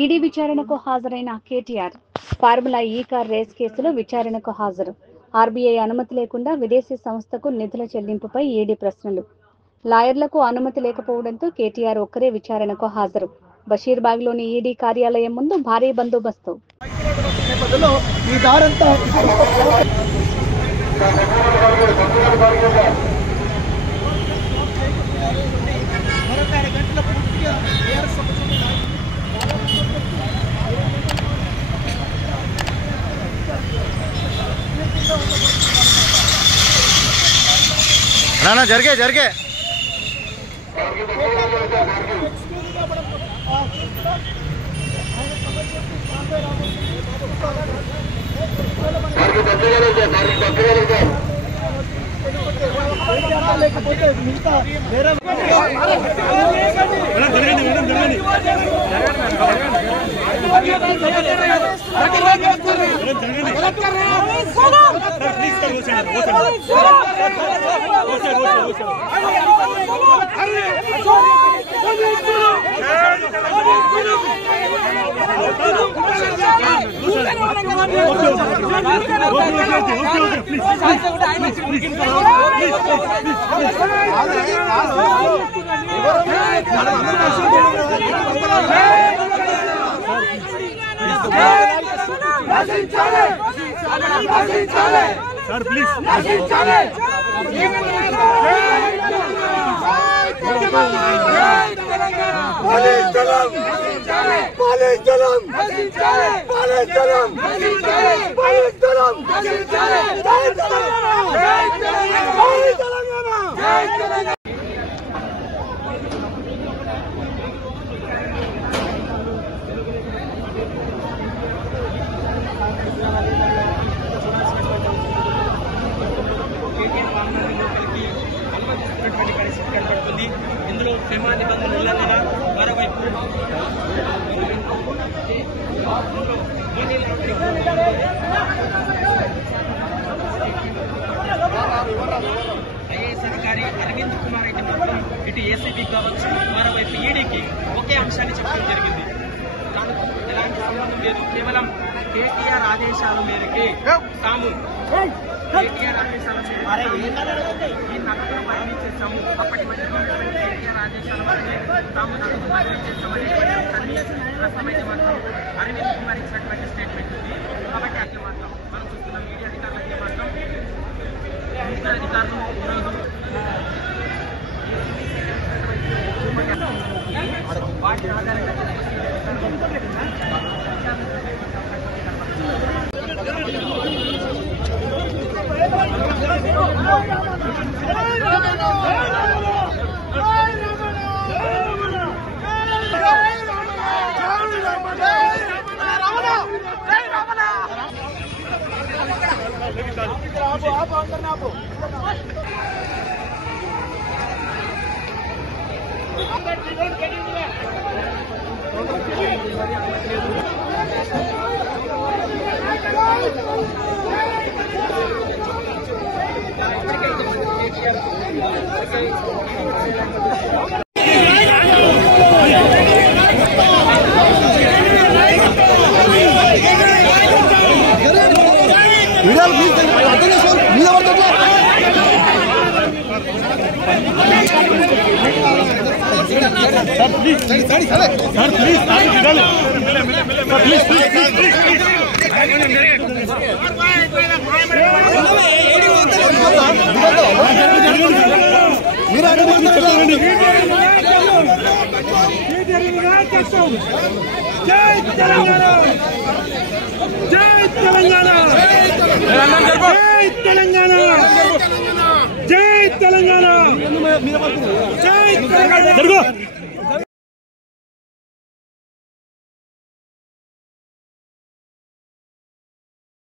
ED విచారణకు హాజరైన KTR. Formula ఈ కార్ రేస్ కేసులో విచారణకు హాజరు. ఆర్బీఐ అనుమతి లేకుండా విదేశీ సంస్థకు నిధుల చెల్లింపుపై ఈడీ ప్రశ్నలు. లాయర్లకు అనుమతి లేకపోవడంతో కేటీఆర్ ఒక్కరే విచారణకు హాజరు. బషీర్బాగ్లోని ఈడీ కార్యాలయం ముందు భారీ బందోబస్తు. ना जरगे जरगे सर प्लीज కనబడుతుంది. ఇందులో క్షేమ నిబంధనలు ఉల్లంఘన, మరోవైపు ఐఏఎస్ అధికారి అరవింద్ కుమార్ అయితే మాత్రం ఇటు ఏసీబీ కావచ్చు, మరోవైపు ఈడీకి ఒకే అంశాన్ని చెప్పడం జరిగింది. దానికి ఎలాంటి సంబంధం లేదు, కేవలం కేటీఆర్ ఆదేశాల మేరకే తాము కేటీఆర్ ఆదేశాల ఈ నగదును బదిలీ చేశాము. అప్పటి కేటీఆర్ ఆదేశాల వల్లనే తాము నగదు బదిలీ చేస్తామని ప్రస్తుతమైతే మాత్రం అరవింద్ కుమార్ ఇచ్చినటువంటి స్టేట్మెంట్ ఉంది. కాబట్టి అట్లా మాత్రం మనం చూస్తున్నాం మీడియా అధికారులకి మాత్రం ముఖ్య అధికారులు వాటి ఆధారంగా जय तेलंगाना।